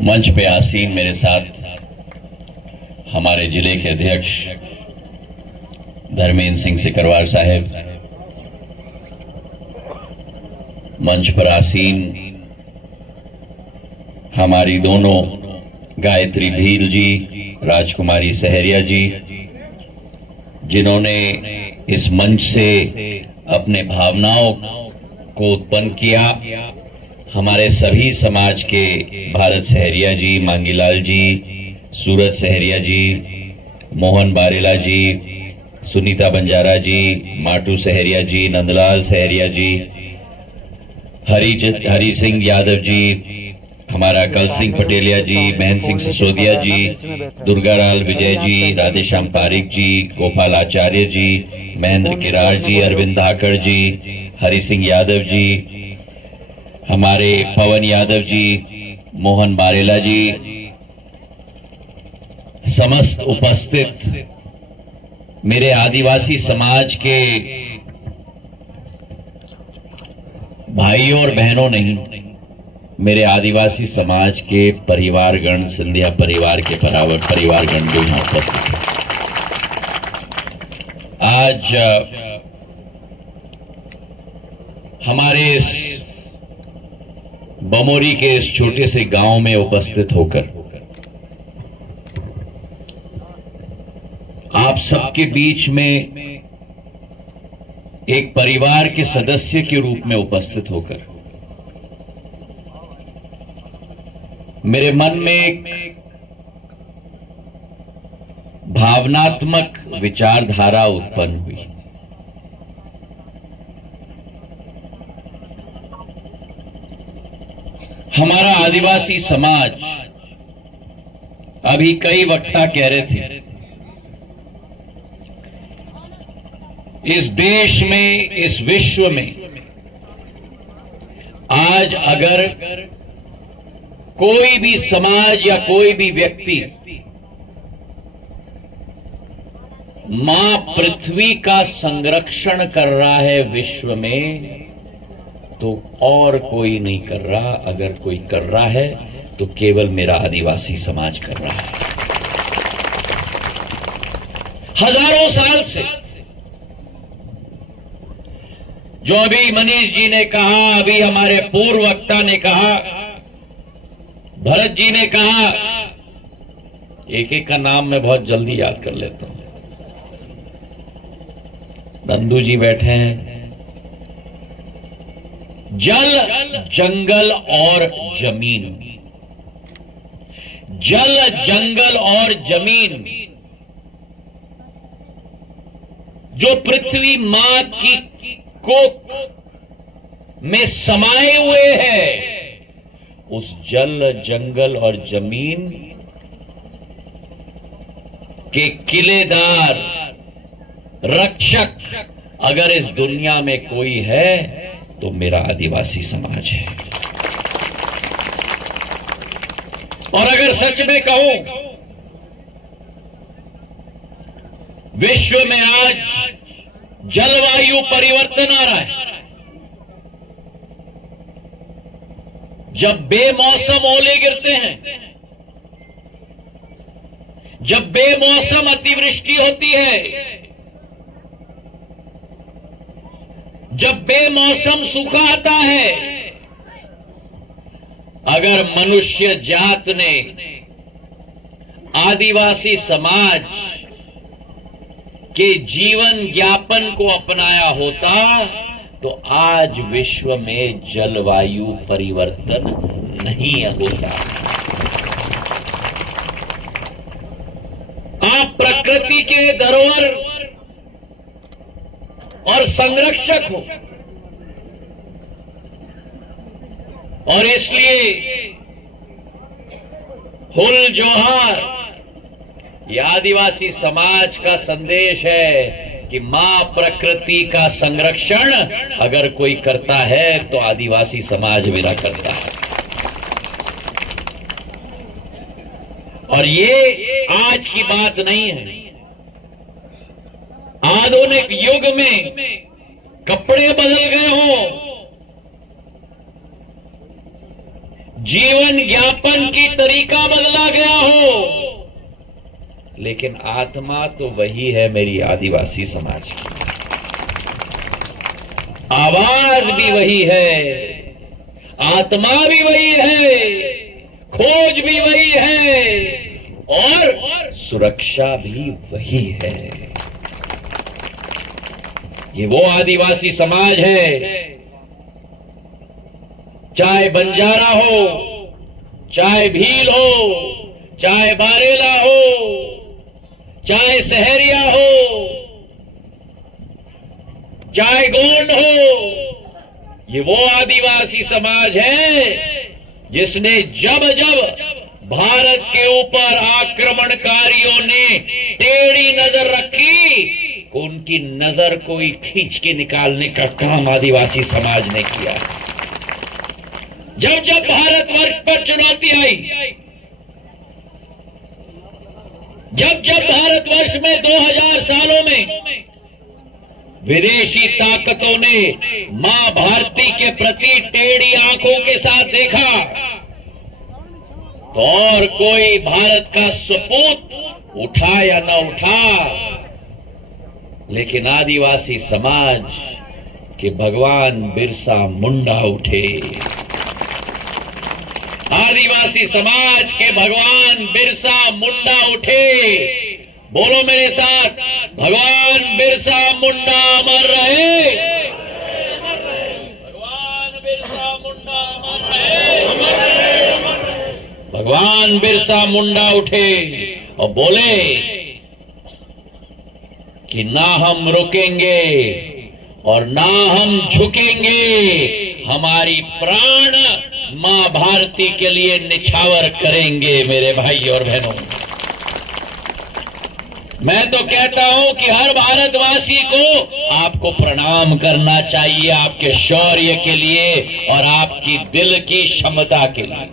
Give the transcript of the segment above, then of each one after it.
मंच पे आसीन मेरे साथ हमारे जिले के अध्यक्ष धर्मेंद्र सिंह सिकरवार साहब, मंच पर आसीन हमारी दोनों गायत्री भील जी, राजकुमारी सहरिया जी, जिन्होंने इस मंच से अपने भावनाओं को उत्पन्न किया, हमारे सभी समाज के भारत सहरिया जी, मांगीलाल जी, सूरज सहरिया जी, मोहन बारेला जी, सुनीता बंजारा जी, माटू सहरिया जी, नंदलाल सहरिया जी, हरी सिंह यादव जी, हमारा कल सिंह पटेलिया जी, महन सिंह सिसोदिया जी, दुर्गालाल विजय जी, राधेश्याम पारिक जी, गोपाल आचार्य जी, महेंद्र किरार जी, अरविंद धाकड़ जी, हरी सिंह यादव जी, हमारे पवन यादव जी, मोहन बारेला जी, समस्त उपस्थित मेरे आदिवासी समाज के भाइयों और बहनों, नहीं, मेरे आदिवासी समाज के परिवारगण, सिंधिया परिवार के परिवारगण जो यहां उपस्थित हैं। आज हमारे इस बमोरी के इस छोटे से गांव में उपस्थित होकर आप सबके बीच में एक परिवार के सदस्य के रूप में उपस्थित होकर मेरे मन में एक भावनात्मक विचारधारा उत्पन्न हुई। हमारा आदिवासी समाज, अभी कई वक्ता कह रहे थे, इस देश में, इस विश्व में आज अगर कोई भी समाज या कोई भी व्यक्ति मां पृथ्वी का संरक्षण कर रहा है विश्व में, तो और कोई नहीं कर रहा। अगर कोई कर रहा है तो केवल मेरा आदिवासी समाज कर रहा है। हजारों साल से, जो अभी मनीष जी ने कहा, अभी हमारे पूर्व वक्ता ने कहा, भरत जी ने कहा, एक एक का नाम मैं बहुत जल्दी याद कर लेता हूं। नंदू जी बैठे हैं। जल, जंगल और जमीन, जल, जंगल और जमीन जो पृथ्वी मां की कोख में समाये हुए हैं, उस जल, जंगल और जमीन के किलेदार, रक्षक अगर इस दुनिया में कोई है तो मेरा आदिवासी समाज है। और अगर सच में कहूं, विश्व में आज जलवायु परिवर्तन आ रहा है। जब बेमौसम ओले गिरते हैं, जब बेमौसम अतिवृष्टि होती है, जब बेमौसम सूखा आता है, अगर मनुष्य जात ने, आदिवासी समाज के जीवन यापन को अपनाया होता तो आज विश्व में जलवायु परिवर्तन नहीं होता। आप प्रकृति के धरोहर और संरक्षक हो, और इसलिए हुल जोहार, यह आदिवासी समाज का संदेश है कि मां प्रकृति का संरक्षण अगर कोई करता है तो आदिवासी समाज मेरा करता है। और ये आज की बात नहीं है। आधुनिक युग में कपड़े बदल गए हों, जीवन यापन की तरीके लेकिन आत्मा तो वही है मेरी आदिवासी समाज की, आवाज भी वही है, आत्मा भी वही है, खोज भी वही है और सुरक्षा भी वही है। ये वो आदिवासी समाज है, चाहे बंजारा हो, चाहे भील हो, चाहे बारेला हो, चाहे सहरिया हो, चाहे गोंड हो, ये वो आदिवासी समाज है जिसने जब जब भारत के ऊपर आक्रमणकारियों ने टेढ़ी नजर रखी, उनकी नजर कोई खींच के निकालने का काम आदिवासी समाज ने किया। जब जब भारतवर्ष पर चुनौती आई, जब जब भारतवर्ष में 2000 सालों में विदेशी ताकतों ने मां भारती के प्रति टेढ़ी आंखों के साथ देखा, तो और कोई भारत का सपूत उठा या न उठा, लेकिन आदिवासी समाज के भगवान बिरसा मुंडा उठे। आदिवासी समाज के भगवान बिरसा मुंडा उठे। बोलो मेरे साथ, भगवान बिरसा मुंडा अमर रहे, भगवान बिरसा मुंडा अमर रहे। भगवान बिरसा मुंडा उठे और बोले कि ना हम रुकेंगे और ना हम झुकेंगे, हमारी प्राण मां भारती के लिए निछावर करेंगे। मेरे भाई और बहनों, मैं तो कहता हूं कि हर भारतवासी को आपको प्रणाम करना चाहिए, आपके शौर्य के लिए और आपकी दिल की क्षमता के लिए।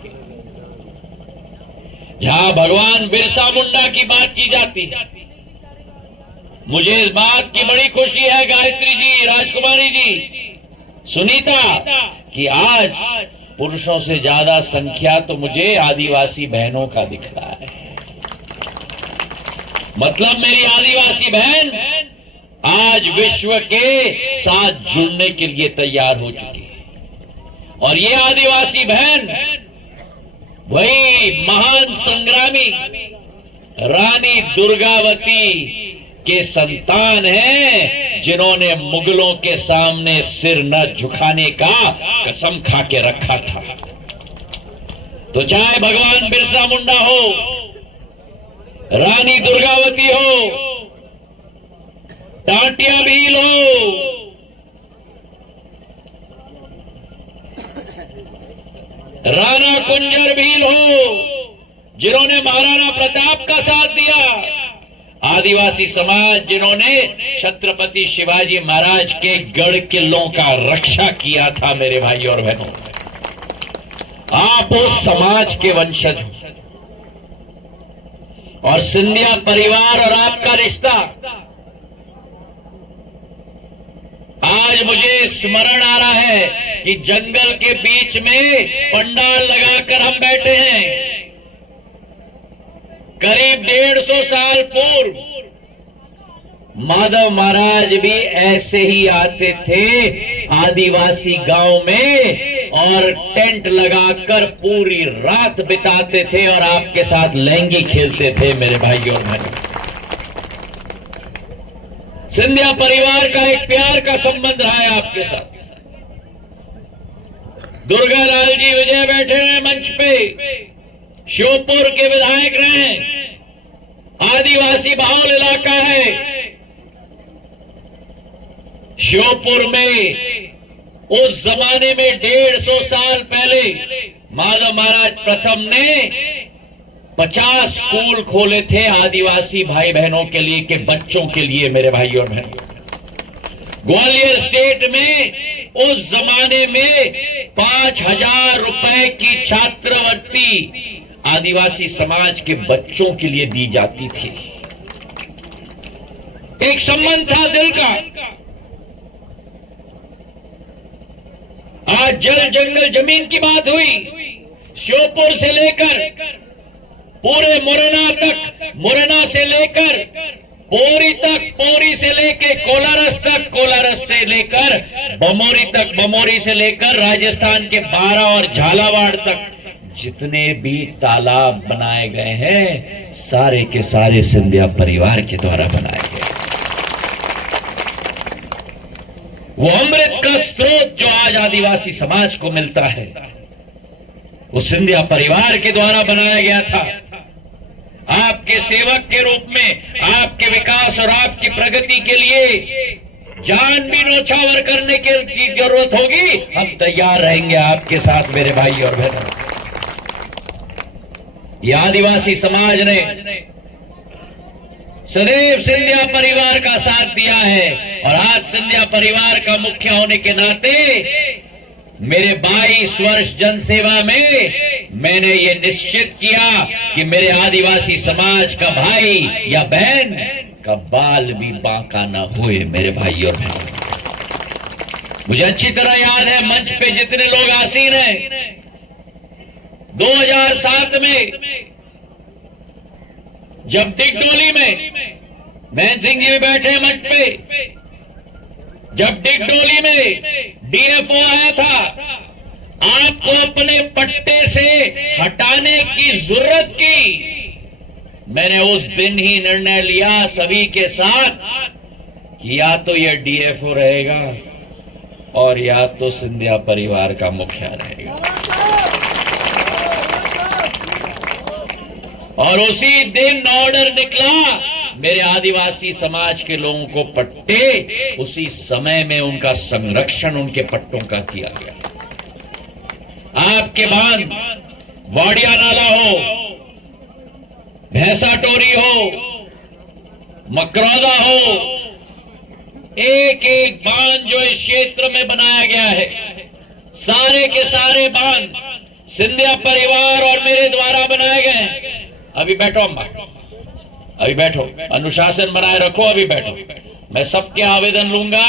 जहां भगवान बिरसा मुंडा की बात की जाती है, मुझे इस बात की बड़ी खुशी है गायत्री जी, राजकुमारी जी, सुनीता, कि आज पुरुषों से ज्यादा संख्या तो मुझे आदिवासी बहनों का दिख रहा है। मतलब मेरी आदिवासी बहन आज विश्व के साथ जुड़ने के लिए तैयार हो चुकी है। और ये आदिवासी बहन वही महान संग्रामी रानी दुर्गावती के संतान हैं, जिन्होंने मुगलों के सामने सिर न झुकाने का कसम खा के रखा था। तो चाहे भगवान बिरसा मुंडा हो, रानी दुर्गावती हो, टाटिया भील हो, राणा कुंजर भील हो, जिन्होंने महाराणा प्रताप का साथ दिया, आदिवासी समाज जिन्होंने छत्रपति शिवाजी महाराज के गढ़ किलों का रक्षा किया था। मेरे भाई और बहनों, आप उस समाज के वंशज हो और सिंधिया परिवार और आपका रिश्ता आज मुझे स्मरण आ रहा है कि जंगल के बीच में पंडाल लगाकर हम बैठे हैं। करीब 150 साल पूर्व माधव महाराज भी ऐसे ही आते थे आदिवासी गांव में और टेंट लगाकर पूरी रात बिताते थे और आपके साथ लहंगी खेलते थे। मेरे भाई और बहनों, सिंधिया परिवार का एक प्यार का संबंध रहा है आपके साथ। दुर्गालाल जी विजय बैठे हुए मंच पे, श्योपुर के विधायक रहे, आदिवासी बहुल इलाका है। श्योपुर में उस जमाने में 150 साल पहले माधव महाराज प्रथम ने 50 स्कूल खोले थे आदिवासी भाई बहनों के लिए, के बच्चों के लिए। मेरे भाई और बहनों, ग्वालियर स्टेट में उस जमाने में 5000 रुपए की छात्रवृत्ति आदिवासी समाज के बच्चों के लिए दी जाती थी। एक संबंध था दिल का। आज जल जंगल जमीन की बात हुई, श्योपुर से लेकर पूरे मुरैना तक, मुरैना से लेकर पोरी तक, पोरी से लेकर कोलारस तक, कोलारस से लेकर बमोरी तक, बमोरी से लेकर राजस्थान के बारा और झालावाड़ तक जितने भी तालाब बनाए गए हैं सारे के सारे सिंधिया परिवार के द्वारा बनाए गए। वो अमृत का स्रोत जो आज आदिवासी समाज को मिलता है वो सिंधिया परिवार के द्वारा बनाया गया था। आपके सेवक के रूप में आपके विकास और आपकी प्रगति के लिए जान भी न्यौछावर करने की जरूरत होगी, हम तैयार रहेंगे आपके साथ मेरे भाई और बहनों। ये आदिवासी समाज ने सदैव सिंधिया परिवार का साथ दिया है और आज सिंधिया परिवार का मुखिया होने के नाते मेरे 22 वर्ष जनसेवा में मैंने ये निश्चित किया कि मेरे आदिवासी समाज का भाई या बहन का बाल भी बांका न हुए मेरे भाई और बहन। मुझे अच्छी तरह याद है मंच पे जितने लोग आसीन हैं, 2007 में जब डिगडोली में महन सिंह जी भी बैठे मंच पे, जब डिगडोली में डीएफओ आया था, आपको अपने पट्टे से हटाने की जरूरत की, मैंने उस दिन ही निर्णय लिया सभी के साथ कि या तो ये डीएफओ रहेगा और या तो सिंधिया परिवार का मुखिया रहेगा। और उसी दिन ऑर्डर निकला, मेरे आदिवासी समाज के लोगों को पट्टे उसी समय में उनका संरक्षण उनके पट्टों का किया गया। आपके बांध, वाडिया नाला हो, भैंसा टोरी हो, मकरौदा हो, एक एक बांध जो इस क्षेत्र में बनाया गया है, सारे के सारे बांध सिंधिया परिवार और मेरे द्वारा बनाए गए। अभी बैठो अम्मा, अभी बैठो, अनुशासन बनाए रखो, अभी बैठो। मैं सबके आवेदन लूंगा,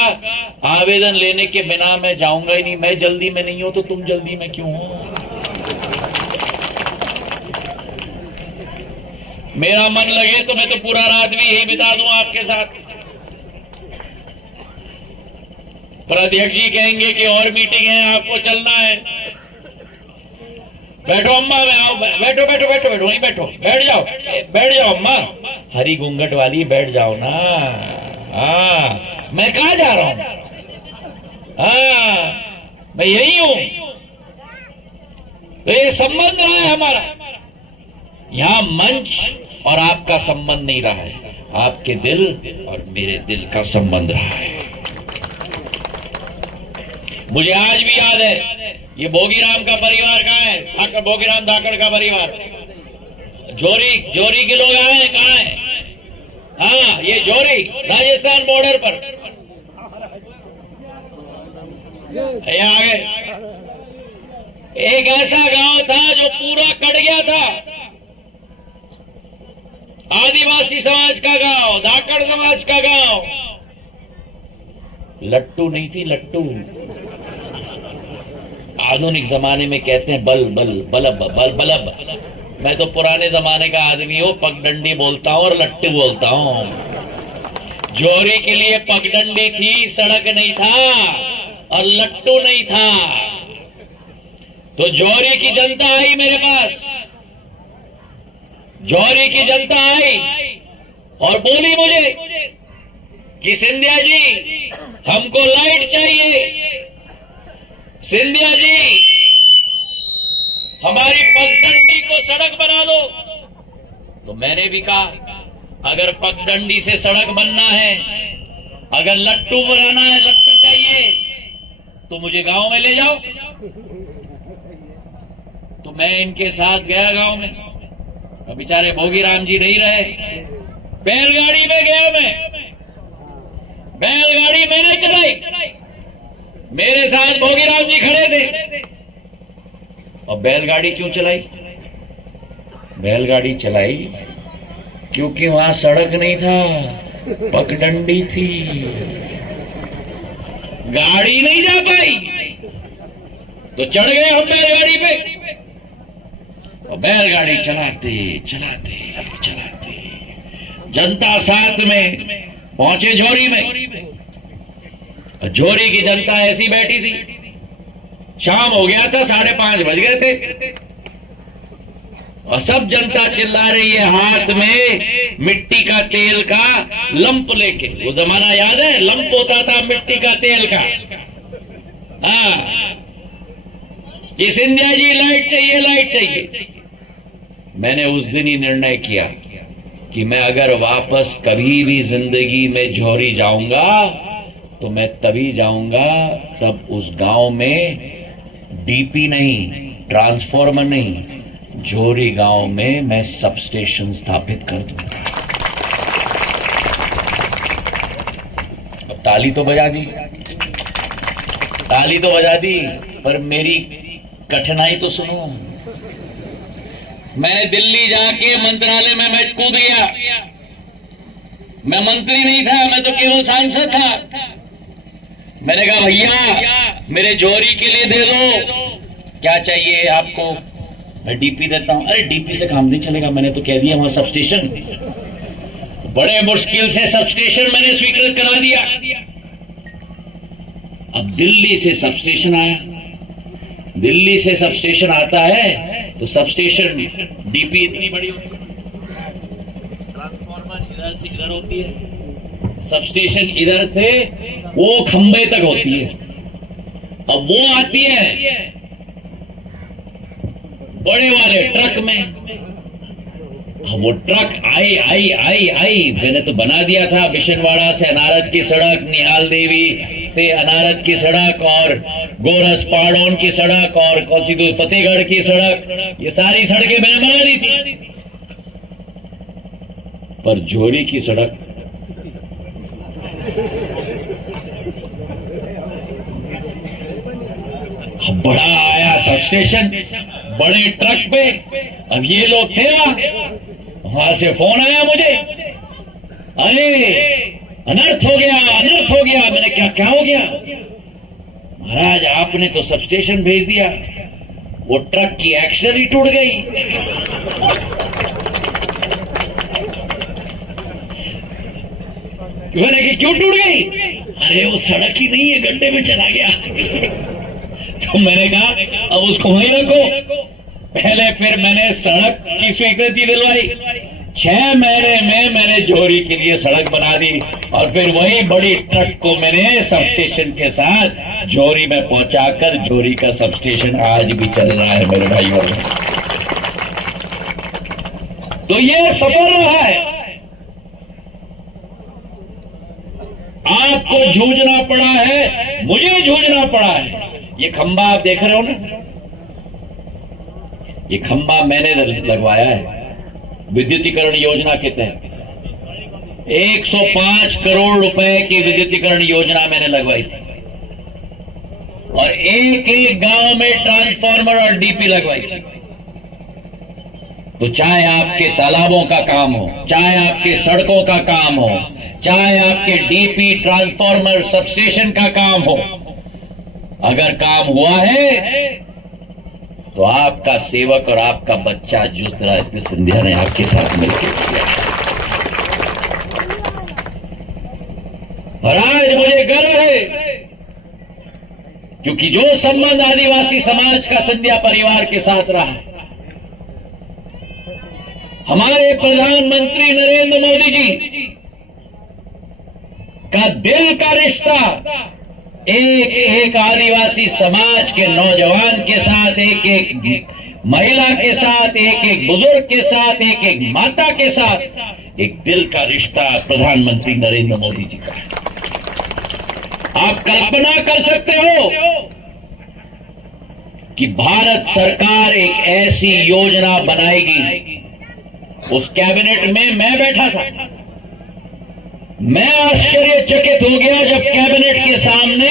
आवेदन लेने के बिना मैं जाऊंगा ही नहीं। मैं जल्दी में नहीं हूं तो तुम जल्दी में क्यों हो? मेरा मन लगे तो मैं तो पूरा रात भी यही बिता दूं आपके साथ। पर अध्यक्ष जी कहेंगे कि और मीटिंग है, आपको चलना है। बैठो अम्मा, मैं आओ, बैठो बैठो बैठो बैठो, वहीं बैठो, बैठ जाओ, बैठ जाओ अम्मा, हरी घूंघट वाली बैठ जाओ ना। हाँ, मैं कहाँ जा रहा हूं? हाँ, मैं यही हूं। तो ये संबंध रहा है हमारा, यहां मंच और आपका संबंध नहीं रहा है, आपके दिल और मेरे दिल का संबंध रहा है। मुझे आज भी याद है, ये भोगीराम का परिवार कहाँ है? धाकड़, भोगीराम धाकड़ का परिवार, जोरी, जोरी के लोग आए हैं, कहाँ है? हाँ, ये जोरी राजस्थान बॉर्डर पर, ये आगे एक ऐसा गांव था जो पूरा कट गया था, आदिवासी समाज का गांव, धाकड़ समाज का गांव। लट्टू नहीं थी, लट्टू आधुनिक जमाने में कहते हैं बल बल बलब बल बलब। मैं तो पुराने जमाने का आदमी हूं, पगडंडी बोलता हूं और लट्टू बोलता हूं। जोरी के लिए पगडंडी थी, सड़क नहीं था और लट्टू नहीं था। तो जोरी की जनता आई मेरे पास, जोरी की जनता आई और बोली मुझे कि सिंधिया जी हमको लाइट चाहिए, सिंधिया जी हमारी पगडंडी को सड़क बना दो। तो मैंने भी कहा अगर पगडंडी से सड़क बनना है, अगर लट्टू बनाना है, लट्टू चाहिए तो मुझे गांव में ले जाओ। तो मैं इनके साथ गया गांव में, अब बेचारे भोगीराम जी नहीं रहे, बैलगाड़ी में गया मैं, बैलगाड़ी मैंने चलाई, मेरे साथ भोगीराम जी खड़े थे। और बैलगाड़ी क्यों चलाई? बैलगाड़ी चलाई क्योंकि वहां सड़क नहीं था, पगडंडी थी, गाड़ी नहीं जा पाई। तो चढ़ गए हम बैलगाड़ी पे। और बैलगाड़ी चलाते चलाते चलाते जनता साथ में पहुंचे झोरी में। झोरी की जनता ऐसी बैठी थी, शाम हो गया था, 5:30 बज गए थे और सब जनता चिल्ला रही है, हाथ में मिट्टी का तेल का लंप लेके। वो जमाना याद है, लंप होता था मिट्टी का तेल का। हाँ, कि सिंधिया जी लाइट चाहिए, लाइट चाहिए। मैंने उस दिन ही निर्णय किया कि मैं अगर वापस कभी भी जिंदगी में झोरी जाऊंगा तो मैं तभी जाऊंगा तब उस गांव में डीपी नहीं, ट्रांसफॉर्मर नहीं, झोरी गांव में मैं सब स्टेशन स्थापित कर दूंगा। अब ताली तो बजा दी, ताली तो बजा दी, पर मेरी कठिनाई तो सुनो। मैंने दिल्ली जाके मंत्रालय में मैं कूद गया। मैं मंत्री नहीं था, मैं तो केवल सांसद था। मैंने कहा भैया मेरे झोरी के लिए दे दो, क्या चाहिए आपको? मैं डीपी देता हूं। अरे डीपी से काम नहीं चलेगा, मैंने तो कह दिया वहां सब स्टेशन। बड़े मुश्किल से सब स्टेशन मैंने स्वीकृत करा दिया। अब दिल्ली से सब स्टेशन आया। दिल्ली से सब स्टेशन आता है तो सब स्टेशन डीपी इतनी बड़ी होती है, ट्रांसफॉर्मर इधर से इधर होती है, सब स्टेशन इधर से वो खंबे तक होती है। अब वो आती है बड़े वाले ट्रक में। वो ट्रक आई आई आई आई, मैंने तो बना दिया था बिशनवाड़ा से अनारत की सड़क, निहाल देवी से अनारत की सड़क, और गोरस पाड़ौन की सड़क, और कौन सी तो फतेहगढ़ की सड़क, ये सारी सड़कें मैंने बना दी थी। पर झोरी की सड़क बड़ा आया सब स्टेशन बड़े ट्रक पे। अब ये लोग थे वहां से फोन आया मुझे, अरे अनर्थ हो गया, अनर्थ हो गया। मैंने क्या हो गया? महाराज आपने तो सब स्टेशन भेज दिया, वो ट्रक की एक्सल ही टूट गई। मैंने कहा क्यों टूट गई? अरे वो सड़क ही नहीं है, गड्ढे में चला गया। तो मैंने कहा अब उसको वहीं रखो। पहले फिर मैंने सड़क की स्वीकृति दिलवाई, 6 महीने में मैंने झोरी के लिए सड़क बना दी, और फिर वही बड़ी ट्रक को मैंने सब स्टेशन के साथ झोरी में पहुंचाकर झोरी का सब स्टेशन आज भी चल रहा है मेरे भाइयों। तो ये सफर रहा है। आपको जूझना पड़ा है, मुझे जूझना पड़ा है। ये खंबा आप देख रहे हो ना, ये खंबा मैंने लगवाया है विद्युतीकरण योजना के तहत। 105 करोड़ रुपए की विद्युतीकरण योजना मैंने लगवाई थी, और एक एक गांव में ट्रांसफार्मर और डीपी लगवाई थी। तो चाहे आपके तालाबों का काम हो, चाहे आपके सड़कों का काम हो, चाहे आपके डीपी ट्रांसफार्मर सबस्टेशन का काम हो, अगर काम हुआ है तो आपका सेवक और आपका बच्चा ज्योतिरादित्य सिंधिया ने आपके साथ मिलकर किया। और आज मुझे गर्व है, क्योंकि जो संबंध आदिवासी समाज का सिंधिया परिवार के साथ रहा, हमारे प्रधानमंत्री नरेंद्र मोदी जी का दिल का रिश्ता एक एक आदिवासी समाज के नौजवान के साथ, एक एक महिला के साथ, एक एक बुजुर्ग के साथ, एक एक माता के साथ एक दिल का रिश्ता प्रधानमंत्री नरेंद्र मोदी जी का। आप कल्पना कर सकते हो कि भारत सरकार एक ऐसी योजना बनाएगी। उस कैबिनेट में मैं बैठा था, मैं आश्चर्यचकित हो गया जब कैबिनेट के सामने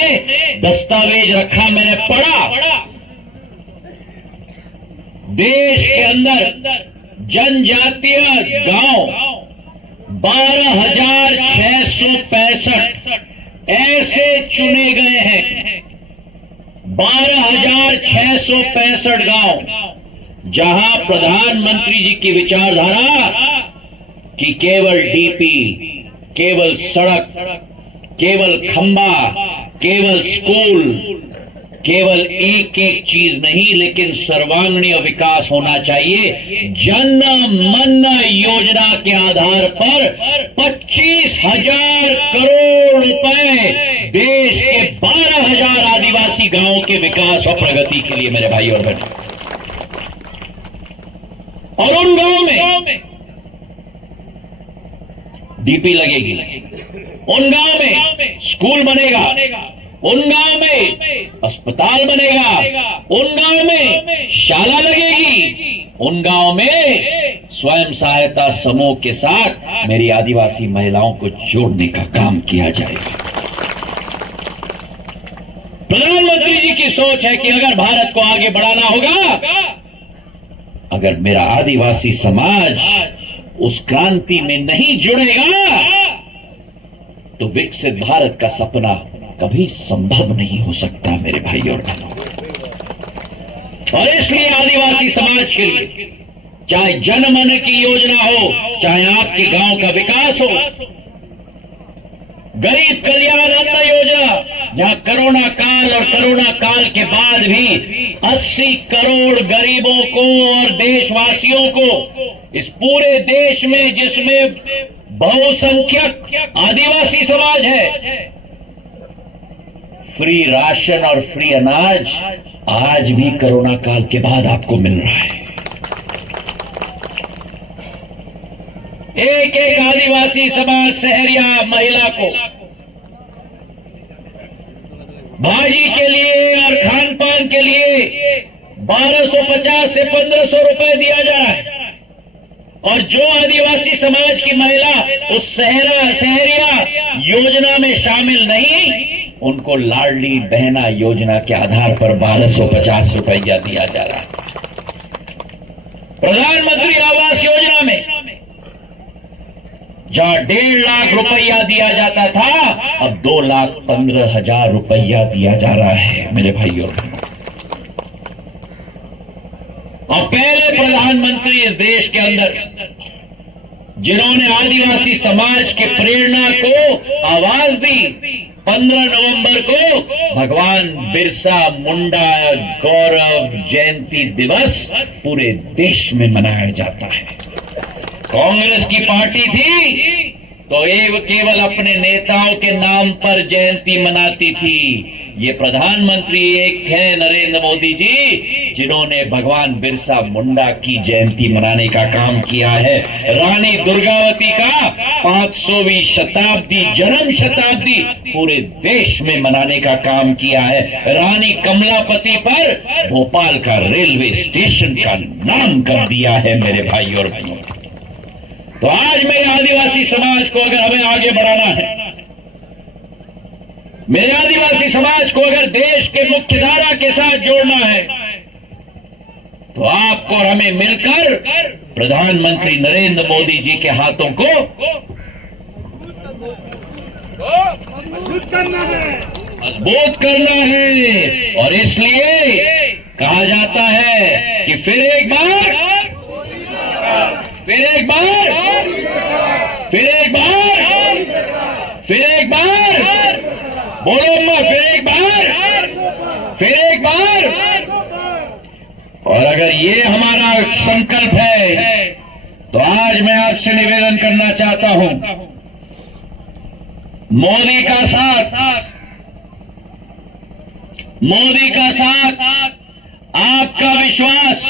दस्तावेज रखा। मैंने पढ़ा, देश के अंदर जनजातीय गांव 12,665 ऐसे चुने गए हैं। 12,665 गांव जहां प्रधानमंत्री जी की विचारधारा कि केवल डीपी, केवल सड़क, केवल खंबा, केवल स्कूल, केवल एक एक चीज नहीं लेकिन सर्वांगीण विकास होना चाहिए। जन मन योजना के आधार पर 25,000 करोड़ रुपए देश के 12,000 आदिवासी गांवों के विकास और प्रगति के लिए मेरे भाई और बहन। और उन गांवों में डीपी लगेगी, उन गांव में स्कूल बनेगा, उन गांव में अस्पताल बनेगा, उन गांव में शाला लगेगी, उन गांव में स्वयं सहायता समूह के साथ मेरी आदिवासी महिलाओं को जोड़ने का काम किया जाएगा। प्रधानमंत्री जी की सोच है कि अगर भारत को आगे बढ़ाना होगा, अगर मेरा आदिवासी समाज उस क्रांति में नहीं जुड़ेगा तो विकसित भारत का सपना कभी संभव नहीं हो सकता मेरे भाई और बहनों। और इसलिए आदिवासी समाज के लिए चाहे जनमन की योजना हो, चाहे आपके गांव का विकास हो, गरीब कल्याण अन्न योजना, जहां कोरोना काल और कोरोना काल के बाद भी 80 करोड़ गरीबों को और देशवासियों को इस पूरे देश में जिसमें बहुसंख्यक आदिवासी समाज है, फ्री राशन और फ्री अनाज आज भी कोरोना काल के बाद आपको मिल रहा है। एक एक आदिवासी समाज सहरिया महिला को भाजी के लिए और खान पान के लिए 1250 से 1500 रुपए दिया जा रहा है। और जो आदिवासी समाज की महिला उस सहरिया योजना में शामिल नहीं, उनको लाडली बहना योजना के आधार पर 1250 रुपया दिया जा रहा है। प्रधानमंत्री आवास योजना में जहां 1.5 लाख रुपया दिया जाता था, अब 2,15,000 रुपया दिया जा रहा है मेरे भाई और बहनों। और पहले प्रधानमंत्री इस देश के अंदर जिन्होंने आदिवासी समाज के प्रेरणा को आवाज दी, 15 नवंबर को भगवान बिरसा मुंडा गौरव जयंती दिवस पूरे देश में मनाया जाता है। कांग्रेस की पार्टी थी तो ये केवल अपने नेताओं के नाम पर जयंती मनाती थी। ये प्रधानमंत्री एक है नरेंद्र मोदी जी, जिन्होंने भगवान बिरसा मुंडा की जयंती मनाने का काम किया है। रानी दुर्गावती का 500वीं शताब्दी जन्म शताब्दी पूरे देश में मनाने का काम किया है। रानी कमलापति पर भोपाल का रेलवे स्टेशन का नाम कर दिया है मेरे भाई और बहनों। तो आज मेरे आदिवासी समाज को अगर हमें आगे बढ़ाना है, मेरे आदिवासी समाज को अगर देश के मुख्य धारा के साथ जोड़ना है, तो आपको और हमें मिलकर प्रधानमंत्री नरेंद्र मोदी जी के हाथों को मजबूत करना है। और इसलिए कहा जाता है कि फिर एक बार फिर एक बार फिर एक बार फिर एक बार बोलो अम्मा, फिर एक बार फिर एक बार। और अगर ये हमारा संकल्प है तो आज मैं आपसे निवेदन करना चाहता हूं, मोदी का साथ, आपका विश्वास,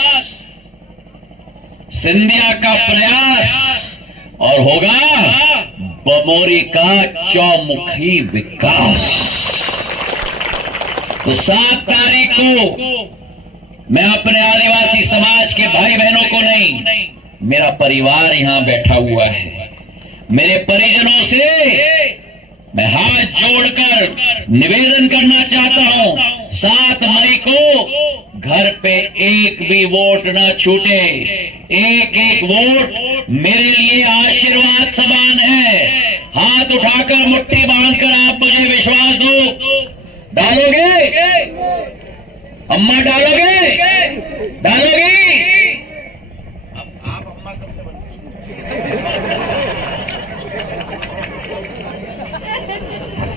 सिंधिया का प्रयास और होगा बमोरी का चौमुखी विकास। तो 7 तारीख को मैं अपने आदिवासी समाज के भाई बहनों को नहीं, मेरा परिवार यहां बैठा हुआ है, मेरे परिजनों से मैं हाथ जोड़कर निवेदन करना चाहता हूं, 7 मई को घर पे एक भी वोट न छूटे। एक एक वोट मेरे लिए आशीर्वाद समान है। हाथ उठाकर मुट्ठी बांधकर आप मुझे विश्वास दो, डालोगे अम्मा, डालोगे?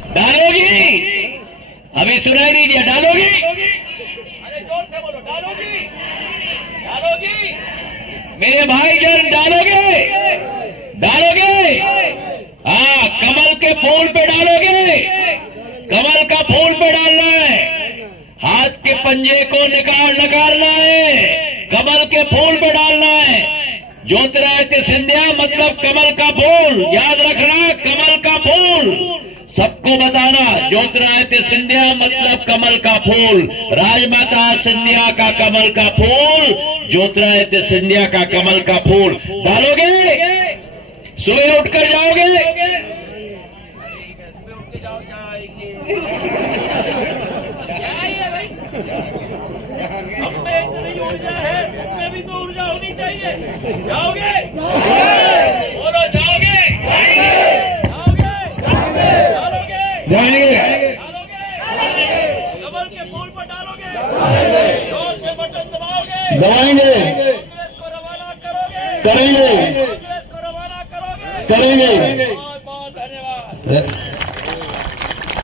डालोगी? अभी सुनाई नहीं दिया। डालोगी? अरे जोर से बोलो। डालोगी? डालोगी? मेरे भाईजान डालोगे? डालोगे? हाँ, कमल के फूल पे डालोगे। कमल का फूल पे डालना है, हाथ के पंजे को नकारना है, कमल के फूल पे डालना है। ज्योतिरादित्य सिंधिया मतलब कमल का फूल, याद रखना, कमल का फूल। सबको बताना, ज्योतिरादित्य सिंधिया मतलब कमल का फूल, राजमाता सिंधिया का कमल का फूल, ज्योतिरादित्य सिंधिया का कमल का फूल। डालोगे? सुबह उठकर जाओगे? अब में इतनी ऊर्जा है, इसमें भी तो ऊर्जा होनी चाहिए। जाओगे? बोलो, जाओगे? जाओगे? डालोगे? जाएंगे। कमल के फूल पर डालोगे? जोर से बटन दबाओगे? दबाएंगे। कांग्रेस को रवाना करोगे? करेंगे। कांग्रेस को रवाना करोगे? करेंगे।